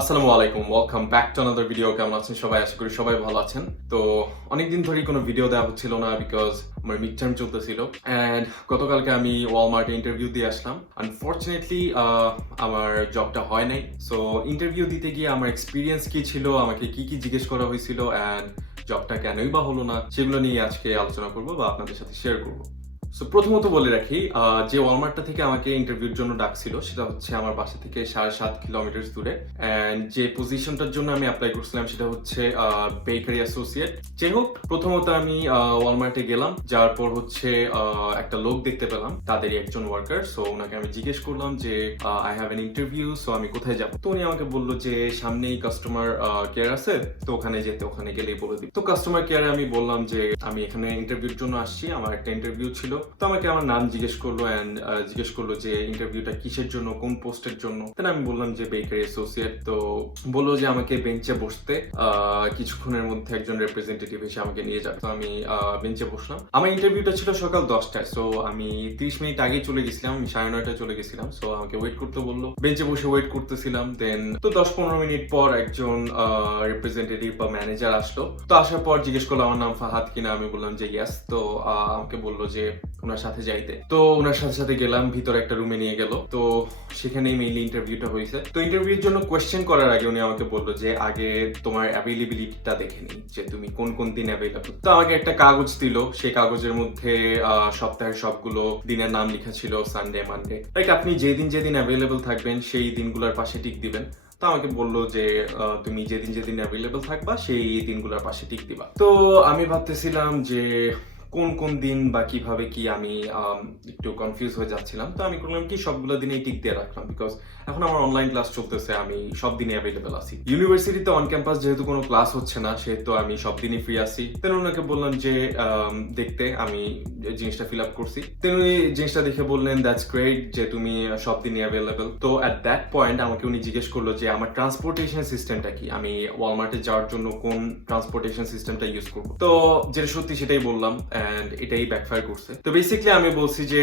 আসসালামু আলাইকুম, welcome back to another video. কেমন আছেন সবাই? আশা করি সবাই ভালো আছেন। তো অনেকদিন ধরেই কোনো ভিডিও দেওয়া হচ্ছিল না বিকজ আমার মিড টার্ম চলতেছিল অ্যান্ড গতকালকে আমি ওয়ালমার্টে ইন্টারভিউ দিয়ে আসলাম। আনফর্চুনেটলি আমার জবটা হয় নাই। সো ইন্টারভিউ দিতে গিয়ে আমার এক্সপিরিয়েন্স কি ছিল, আমাকে কি কি জিজ্ঞেস করা হয়েছিল অ্যান্ড জবটা কেনই বা হলো না, সেগুলো নিয়ে আজকে আলোচনা করবো বা আপনাদের সাথে শেয়ার করবো। সো প্রথমত বলে রাখি, যে ওয়ালমার্টটা থেকে আমাকে ইন্টারভিউর জন্য ডাকছিল সেটা হচ্ছে আমার বাসা থেকে 7.5 কিলোমিটার দূরে অ্যান্ড যে পজিশনটার জন্য আমি অ্যাপ্লাই করছিলাম সেটা হচ্ছে বেকারি অ্যাসোসিয়েট। যাই হোক, প্রথমত আমি ওয়ালমার্টে গেলাম, যার পর হচ্ছে একটা লোক দেখতে পেলাম, তাদেরই একজন ওয়ার্কার। সো ওনাকে আমি জিজ্ঞেস করলাম যে I have an interview, so আমি কোথায় যাব। তো উনি আমাকে বললো যে সামনেই কাস্টমার কেয়ার আছে, তো ওখানে যেতে, ওখানে গেলেই বলে দিই। তো কাস্টমার কেয়ারে আমি বললাম যে আমি এখানে ইন্টারভিউর জন্য আসছি, আমার একটা ইন্টারভিউ ছিল। তো আমাকে আমার নাম জিজ্ঞেস করলো অ্যান্ড জিজ্ঞেস করলো যে ইন্টারভিউটা কিসের জন্য, কোন পোস্টের জন্য। তাহলে আমি বললাম যে বেকারি অ্যাসোসিয়েট। তো বললো যে আমাকে বেঞ্চে বসতে, কিছুক্ষণের মধ্যে একজন রিপ্রেজেন্টেটিভ এসে আমাকে নিয়ে যাবে। তো আমি বেঞ্চে বসলাম। আমার ইন্টারভিউটা ছিল সকাল 10টায়। সো আমি 30 মিনিট আগে চলে গেছিলাম, আমি 9:30টায় চলে গেছিলাম। সো আমাকে ওয়েট করতে বললো, বেঞ্চে বসে ওয়েট করতেছিলাম। দেন তো 10-15 মিনিট পর একজন রিপ্রেজেন্টেটিভ বা ম্যানেজার আসলো। তো আসার পর জিজ্ঞেস করলো আমার নাম ফাহাদ কিনা। আমি বললাম যে ইয়েস। তো আমাকে বললো যে ওনার সাথে যাইতে। তো ওনার সাথে সাথে গেলাম, ভিতরে একটা রুমে নিয়ে গেল। তো সেখানেই মেইনলি ইন্টারভিউটা হয়েছে। তো ইন্টারভিউর জন্য কোয়েশ্চেন করার আগে উনি আমাকে বললো যে আগে তোমার অ্যাভেলেবিলিটিটা দেখে নিই, যে তুমি কোন কোন দিন অ্যাভেলেবল। তো আমাকে একটা কাগজ দিল, সেই কাগজের মধ্যে সপ্তাহের সবগুলো দিনের নাম লেখা ছিল, সানডে, মানডে। লাইক আপনি যেদিন যেদিন অ্যাভেলেবল থাকবেন সেই দিনগুলোর পাশে টিক দিবেন। তো আমাকে বললো যে তুমি যেদিন যেদিন অ্যাভেলেবল থাকবা সেই দিনগুলোর পাশে টিক দিবা। তো আমি ভাবতেছিলাম যে কোন কোন দিন বা কিভাবে কি, আমি একটু কনফিউজ হয়ে যাচ্ছিলাম। তো আমি করলাম কি, সবগুলো দিনেই টিক দিয়ে রাখলাম, বিকজ এখন আমার অনলাইন ক্লাস চলতেছে, আমি সব দিনে অ্যাভেলেবল আছি। ইউনিভার্সিটিতে অন ক্যাম্পাস যেহেতু কোনো ক্লাস হচ্ছে না, সেহেতু আমি সব দিনই ফ্রি আছি। তেন ওনাকে বললাম যে দেখতে, আমি জিনিসটা ফিল আপ করছি। তেন উনি জিনিসটা দেখে বললেন দ্যাটস গ্রেট, যে তুমি সব দিনই অ্যাভেলেবল। তো অ্যাট দ্যাট পয়েন্ট আমাকে উনি জিজ্ঞেস করলো যে আমার ট্রান্সপোর্টেশন সিস্টেমটা কি, আমি ওয়ালমার্টে যাওয়ার জন্য কোন ট্রান্সপোর্টেশন সিস্টেমটা ইউজ করবো। তো যেটা সত্যি সেটাই বললাম অ্যান্ড এটাই ব্যাকফায়ার করছে। তো বেসিক্যালি আমি বলছি যে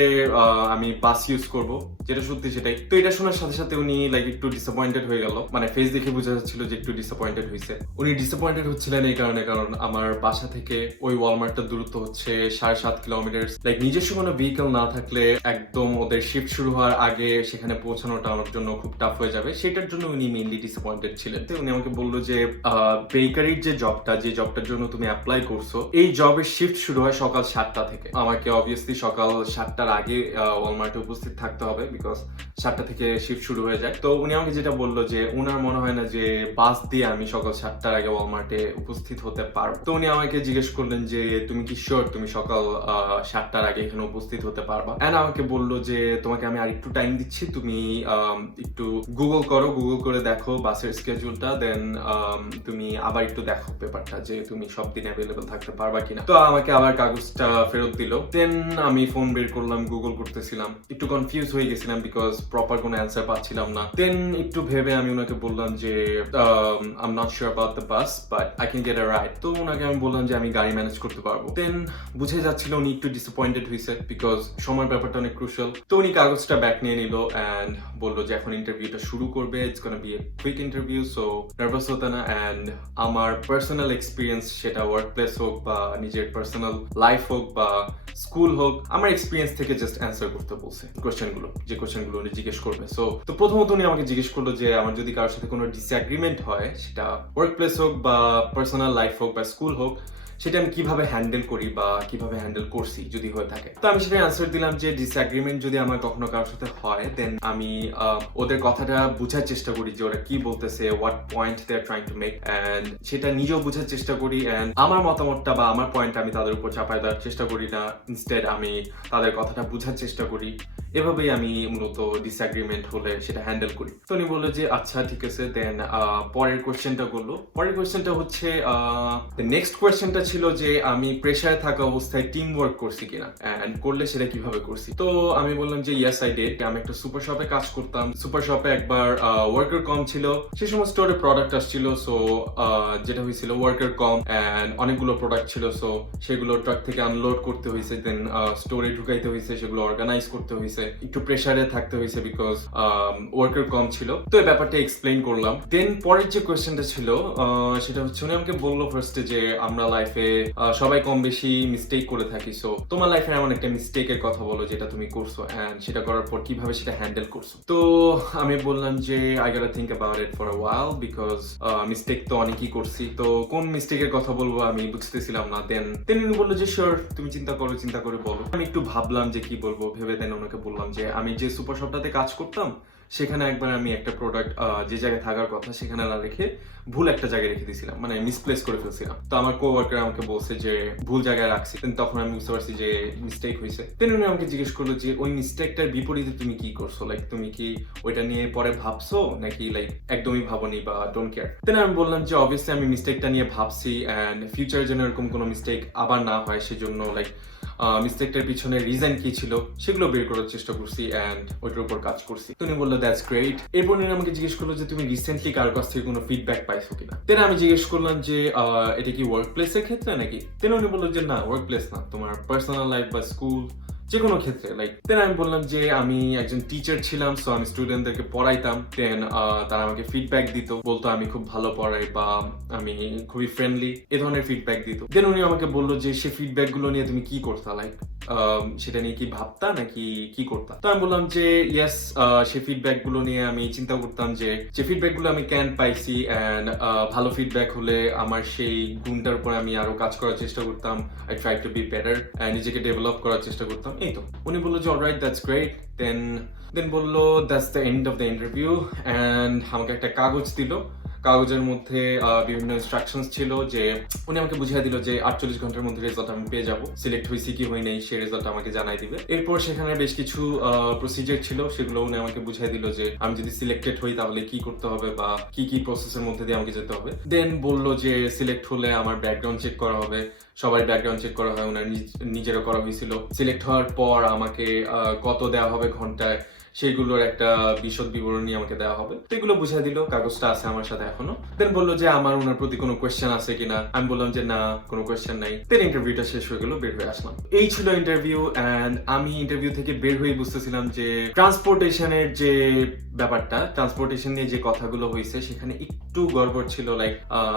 আমি বাস ইউজ করব, যেটা সত্যি সেটাই। তো এটা শোনার সাথে সাথে উনি লাইক একটু ডিসঅ্যাপয়েন্টেড হয়ে গেল, মানে ফেস দেখে বোঝা যাচ্ছিল যে একটু ডিসঅ্যাপয়েন্টেড হয়েছে। উনি ডিসঅ্যাপয়েন্টেড হচ্ছিলেন এই কারণে, কারণ আমার বাসা থেকে ওই ওয়ালমার্টটার দূরত্ব হচ্ছে 7.5 কিলোমিটার। লাইক নিজস্ব কোনো ভেহিকল না থাকলে একদম ওদের শিফট শুরু হওয়ার আগে সেখানে পৌঁছানোটা আমার জন্য খুব টাফ হয়ে যাবে, সেটার জন্য উনি মেইনলি ডিসঅ্যাপয়েন্টেড ছিলেন। তো উনি আমাকে বললো যে বেকারির যে জবটা, যে জবটার জন্য তুমি অ্যাপ্লাই করছো, এই জবের শিফট শুরু হয় সকাল 7টা থেকে। আমাকে অবভিয়াসলি সকাল 7টার আগে ওয়ালমার্টে উপস্থিত থাকতে হবে, বিকজ 7টা থেকে শিফট শুরু হয়ে যায়। তো উনি আমাকে যেটা বললো যে উনার মনে হয় না যে বাস দিয়ে আমি সকাল 7টার আগে ওয়ালমার্টে উপস্থিত হতে পারবো। তো উনি আমাকে জিজ্ঞেস করলেন যে তুমি কি শিওর তুমি সকাল 7টার আগে এখানে উপস্থিত হতে পারবা। এন্ড আমাকে বললো যে তোমাকে আমি আর একটু টাইম দিচ্ছি, তুমি একটু গুগল করো, গুগল করে দেখো বাসের স্কেজুলটা, দেন তুমি আবার একটু দেখো পেপারটা যে তুমি সব দিন অ্যাভেলেবল থাকতে পারবা কিনা। তো আমাকে আবার কাগজটা ফেরত দিল। দেন আমি ফোন বের করলাম, গুগল করতেছিলাম, একটু কনফিউজ হয়ে গেছিলাম বিকজ প্রপার কোনো অ্যান্সার পাচ্ছিলাম না। দেন একটু ভেবে আমি ওনাকে বললাম যে I am not sure about the bus, but I can get a ride. তো ওনাকে আমি বললাম যে আমি গাড়ি ম্যানেজ করতে পারবো। দেন বুঝে যাচ্ছিল উনি একটু ডিসঅ্যাপয়েন্টেড হয়েছে, বিকজ সময়ের ব্যাপারটা অনেক ক্রুশাল। তো উনি কাগজটা ব্যাক নিয়ে নিল অ্যান্ড বললো যে এখন ইন্টারভিউটা শুরু করবে, it's gonna B a quick interview, so nervous হতে না। অ্যান্ড আমার পার্সোনাল এক্সপিরিয়েন্স, সেটা ওয়ার্ক প্লেস হোক বা নিজের পার্সোনাল লাইফ হোক বা স্কুল হোক, আমার এক্সপিরিয়েন্স থেকে জাস্ট অ্যান্সার করতে বলছে কোয়েশ্চেনগুলো, যে কোয়েশ্চেনগুলো উনি জিজ্ঞেস করবে। তো প্রথমত উনি আমাকে জিজ্ঞেস করলো যে আমার যদি কারোর সাথে কোনো ডিসঅ্যাগ্রিমেন্ট হয়, সেটা ওয়ার্ক প্লেস হোক বা পার্সোনাল লাইফ হোক বা স্কুল হোক, সেটা আমি কিভাবে হ্যান্ডেল করি বা কিভাবে হ্যান্ডেল করছি যদি হয়ে থাকে। তো আমি সেটা অ্যান্সার দিলাম যে ডিসঅ্যাগ্রিমেন্ট যদি আমার কখনো কারোর সাথে হয়, দেন আমি ওদের কথাটা বোঝার চেষ্টা করি যে ওরা কি বলতেছে, what point they are trying to make, and সেটা নিজেও বোঝার চেষ্টা করি। অ্যান্ড আমার মতামতটা বা আমার পয়েন্টটা আমি তাদের উপর চাপায় দেওয়ার চেষ্টা করি না, ইনস্টেড আমি তাদের কথাটা বোঝার চেষ্টা করি। এভাবেই আমি মূলত ডিসঅ্যাগ্রিমেন্ট হলে সেটা হ্যান্ডেল করি। তো উনি বললো যে আচ্ছা ঠিক আছে। দেন পরের কোয়েশ্চেনটা করলো। পরের কোয়েশ্চেনটা হচ্ছে নেক্সট কোয়েশ্চেনটা ছিল যে আমি প্রেসারে থাকা অবস্থায় টিম ওয়ার্ক করছি কিনা, এন্ড করলে সেটা কিভাবে করছি। তো আমি বললাম যে ইয়েস আই ডিড। আমি একটা সুপার শপে কাজ করতাম, সুপার শপে একবার ওয়ার্কার কম ছিল, সেই সময় স্টোরে প্রোডাক্ট আসছিল। সো যেটা হয়েছিল ওয়ার্কার কম এন্ড অনেকগুলো প্রোডাক্ট ছিল, সো সেগুলো ট্রাক থেকে আনলোড করতে হয়েছে, দেন স্টোরে ঢুকাইতে হয়েছে, সেগুলো অর্গানাইজ করতে হয়েছে। একটু প্রেসারে থাকতে হয়েছে বিকজ ওয়ার্কার কম ছিল। তো এই ব্যাপারটা এক্সপ্লেইন করলাম। দেন পরের যে কোয়েশ্চেনটা ছিল সেটা হচ্ছে উনি আমাকে বললো ফার্স্টে যে আমরা লাইফে সবাই কম বেশি মিস্টেক করে থাকি, সো তোমার লাইফে এমন একটা মিস্টেকের কথা বলো যেটা তুমি করছো এন্ড সেটা করার পর কিভাবে সেটা হ্যান্ডেল করছো। তো আমি বললাম যে I got think about it for a while because mistake তো অনেকই করছি, তো কোন মিস্টেকের কথা বলবো আমি বুঝতেছিলাম না। দেন উনি বললো যে শিওর তুমি চিন্তা করে বলো। আমি একটু ভাবলাম যে কি বলবো, ভেবে দেন ওনাকে বললাম যে আমি যে সুপার শপটাতে কাজ করতাম সেখানে একবার আমি একটা প্রোডাক্ট যে জায়গায় থাকার কথা সেখানে না রেখে ভুল একটা জায়গায় রেখে দিয়েছিলাম, মানে মিসপ্লেস করে ফেলছিলাম। তো আমার কোওয়ার্কার আমাকে বলছে যে ভুল জায়গায় রাখছি, তখন আমি বুঝতে পারছি যে মিস্টেক হয়েছে। দেন উনি আমাকে জিজ্ঞেস করলো যে ওই মিস্টেকটার বিপরীতে তুমি কি করছো, লাইক তুমি কি ওইটা নিয়ে পরে ভাবছো নাকি লাইক একদমই ভাবনি বা ডোন্ট কেয়ার। দেন আমি বললাম যে অবভিয়াসলি আমি মিস্টেকটা নিয়ে ভাবছি এন্ড ফিউচারে যেন এরকম কোনো মিস্টেক আবার না হয় সেজন্য লাইক মিস্টেকটার পিছনে রিজন কি ছিল সেগুলো বের করার চেষ্টা করছি এন্ড ওইটার উপর কাজ করছি। তুমি বললো দ্যাটস গ্রেট। এরপর উনি আমাকে জিজ্ঞেস করলো যে তুমি রিসেন্টলি কারোর কাছ থেকে কোনো ফিডব্যাক পাইছো কিনা। দেন আমি জিজ্ঞেস করলাম যে এটা কি ওয়ার্ক প্লেসের ক্ষেত্রে নাকি। দেন উনি বললো যে না, ওয়ার্ক প্লেস না, তোমার পার্সোনাল লাইফ বা স্কুল যে কোনো ক্ষেত্রে লাইক। দেন আমি বললাম যে আমি একজন টিচার ছিলাম, সো আমি স্টুডেন্টদেরকে পড়াইতাম। দেন তারা আমাকে ফিডব্যাক দিত, বলতো আমি খুব ভালো পড়াই বা আমি খুবই ফ্রেন্ডলি, এ ধরনের ফিডব্যাক দিত। দেন উনি আমাকে বললো যে সে ফিডব্যাক গুলো নিয়ে তুমি কি করতা, লাইক সেটা নিয়ে কি ভাবতা নাকি কি করতা। তো আমি বললাম যে ইয়েস, সে ফিডব্যাক গুলো নিয়ে আমি চিন্তা করতাম যে ফিডব্যাক গুলো আমি কেন পাইছি এন্ড ভালো ফিডব্যাক হলে আমার সেই গুণটার উপর আমি আরো কাজ করার চেষ্টা করতাম। I try to be better, নিজেকে ডেভেলপ করার চেষ্টা করতাম। এই তো উনি বললো যে অলরাইট, দ্যাটস গ্রেট। দেন বললো that's the end of the interview and আমাকে একটা কাগজ দিল। কাগজের মধ্যে বিভিন্ন ইনস্ট্রাকশনস ছিল যে উনি আমাকে বুঝিয়ে দিল যে 48 ঘন্টার মধ্যে রেজাল্ট আমি পেয়ে যাবো, সিলেক্ট হয়েছি কি হয় নাই সেই রেজাল্ট আমাকে জানাই দিবে। এরপর সেখানে বেশ কিছু প্রসিজার ছিল, সেগুলো উনি আমাকে বুঝিয়ে দিল যে আমি যদি সিলেক্টেড হই তাহলে কি করতে হবে বা কি প্রসেসের মধ্যে দিয়ে আমাকে যেতে হবে। দেন বললো যে সিলেক্ট হলে আমার ব্যাকগ্রাউন্ড চেক করা হবে, সবাই ব্যাকগ্রাউন্ড চেক করা হয়, ওনার নিজেরও করা হয়েছিল। সিলেক্ট হওয়ার পর আমাকে কত দেওয়া হবে ঘন্টায় সেগুলোর একটা বিশদ বিবরণী আমাকে দেওয়া হবে। তো এগুলো বুঝিয়ে দিল, কাগজটা আছে আমার সাথে এখনো। দেন বললো যে আমার ওনার প্রতি কোনো কোয়েশ্চেন আছে কিনা। আমি বললাম যে না, কোনো কোয়েশ্চেন নাই। দেন ইন্টারভিউটা শেষ হয়ে গেল, বের হয়ে আসলাম। এই ছিল ইন্টারভিউ এন্ড আমি ইন্টারভিউ থেকে বের হয়ে বুঝতেছিলাম যে ট্রান্সপোর্টেশনের যে ব্যাপারটা, ট্রান্সপোর্টেশন নিয়ে যে কথাগুলো হয়েছে সেখানে একটু গড়বড় ছিল, লাইক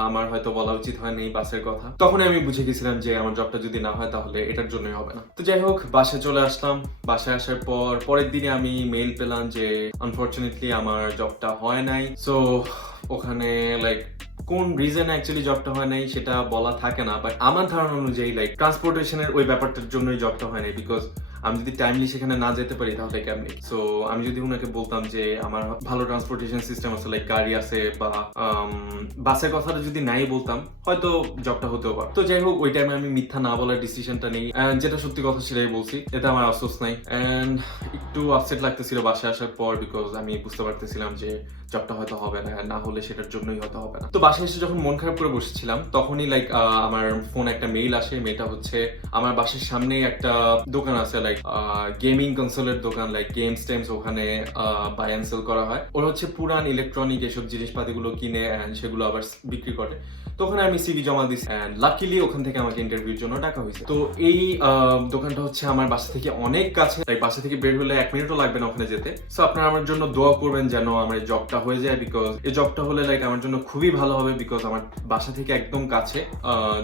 আমার হয়তো বলা উচিত হয়নি বাসের কথা। তখন আমি বুঝে গেছিলাম যে আমার জবটা যদি না হয় তাহলে এটার জন্যই হবে না। তো যাই হোক, বাসায় চলে আসলাম। বাসায় আসার পর পরের দিনে আমি মেইল পেলাম যে আনফরচুনেটলি আমার জবটা হয় নাই। সো ওখানে লাইক কোন রিজনে অ্যাকচুয়ালি জবটা হয় নাই সেটা বলা থাকে না, বাট আমার ধারণা অনুযায়ী লাইক ট্রান্সপোর্টেশনের ওই ব্যাপারটার জন্যই জবটা হয় নাই। বিকজ আমি যদি টাইমলি সেখানে না যেতে পারি তাহলে কেমনি। সো আমি যদি ওনাকে বলতাম যে আমার ভালো ট্রান্সপোর্টেশন সিস্টেম আছে, লাইক গাড়ি আছে বা বাসের কথাটা যদি নাই বলতাম হয়তো জবটা হতেও পারে। তো যাই হোক, ওই টাইমে আমি মিথ্যা না বলার ডিসিশনটা নেই, যেটা সত্যি কথা সেটাই বলছি, এতে আমার আফসোস নাই। এন্ড একটু আপসেট লাগতেছিল বাসায় আসার পর বিকজ আমি বুঝতে পারতেছিলাম যে জবটা হয়তো হবে না, না হলে সেটার জন্যই হয়তো হবে না। তো বাসায় এসে যখন মন খারাপ করে বসেছিলাম তখনই লাইক আমার ফোন একটা মেইল আসে। মেইলটা হচ্ছে আমার বাসার সামনেই একটা দোকান আছে, লাইক গেমিং কনসোলের দোকান, লাইক গেমস টেমস ওখানে বাই এন্ড সেল করা হয়। ওরা হচ্ছে পুরান ইলেকট্রনিক এসব জিনিসপাতিগুলো কিনে এন্ড সেগুলো আবার বিক্রি করে। তো ওখানে আমি সিভি জমা দিচ্ছি এন্ড লাকিলি ওখান থেকে আমাকে ইন্টারভিউর জন্য ডাকা হয়েছে। তো এই দোকানটা হচ্ছে আমার বাসা থেকে অনেক কাছে, তাই বাসা থেকে বের হলে 1 মিনিটও লাগবে না ওখানে যেতে। সো আপনারা আমার জন্য দোয়া করবেন যেন আমার এই জবটা হয়ে যায়, বিকজ এই জবটা হলে লাইক আমার জন্য খুবই ভালো হবে, বিকজ আমার বাসা থেকে একদম কাছে।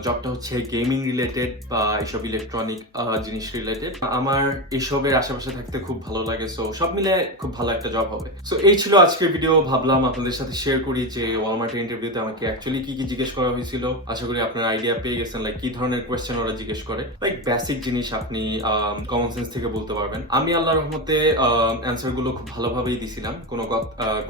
জবটা হচ্ছে গেমিং রিলেটেড বা এইসব ইলেকট্রনিক জিনিস রিলেটেড। আমার এইসবের আশেপাশে থাকতে খুব ভালো লাগে। সো সব মিলে খুব ভালো একটা জব হবে। সো এই ছিল আজকের ভিডিও। ভাবলাম আপনাদের সাথে শেয়ার করি যে ওয়ালমার্টের ইন্টারভিউতে আমাকে অ্যাকচুয়ালি কি জিজ্ঞেস করা হয়েছিল। আশা করি আপনার আইডিয়া পেয়ে গেছেন, লাইক কি ধরনের কোয়েশ্চেন ওরা জিজ্ঞেস করে। লাইক বেসিক জিনিস আপনি কমন সেন্স থেকে বলতে পারবেন। আমি আল্লাহর রহমতে অ্যান্সার গুলো খুব ভালোভাবেই দিছিলাম,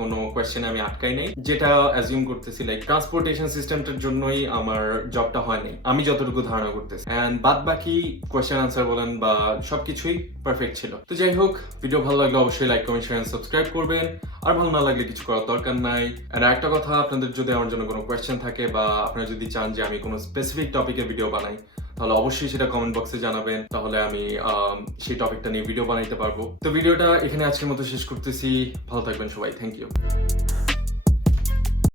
কোনো কোয়েশ্চেনে আমি আটকাই নাই। যেটা অ্যাজিউম করতেছি লাইক ট্রান্সপোর্টেশন সিস্টেমটার জন্যই আমার জবটা হয়নি, আমি যতটুকু ধারণা করতেছি। এন্ড বাদ বাকি কোয়েশ্চেন আনসার বলেন বা সবকিছুই পারফেক্ট ছিল। তো যাই হোক, ভিডিও ভালো লাগলে অবশ্যই লাইক কমেন্ট শেয়ার সাবস্ক্রাইব করবেন, আর ভালো না লাগলে কিছু করার দরকার নাই। আর একটা কথা, আপনাদের যদি আমার জন্য কোনো কোয়েশ্চেন থাকে বা আপনারা যদি চান যে আমি কোনো স্পেসিফিক টপিকের ভিডিও বানাই তাহলে অবশ্যই সেটা কমেন্ট বক্সে জানাবেন, তাহলে আমি সেই টপিকটা নিয়ে ভিডিও বানাইতে পারবো। তো ভিডিওটা এখানে আজকের মতো শেষ করতেছি। ভালো থাকবেন সবাই, থ্যাংক ইউ।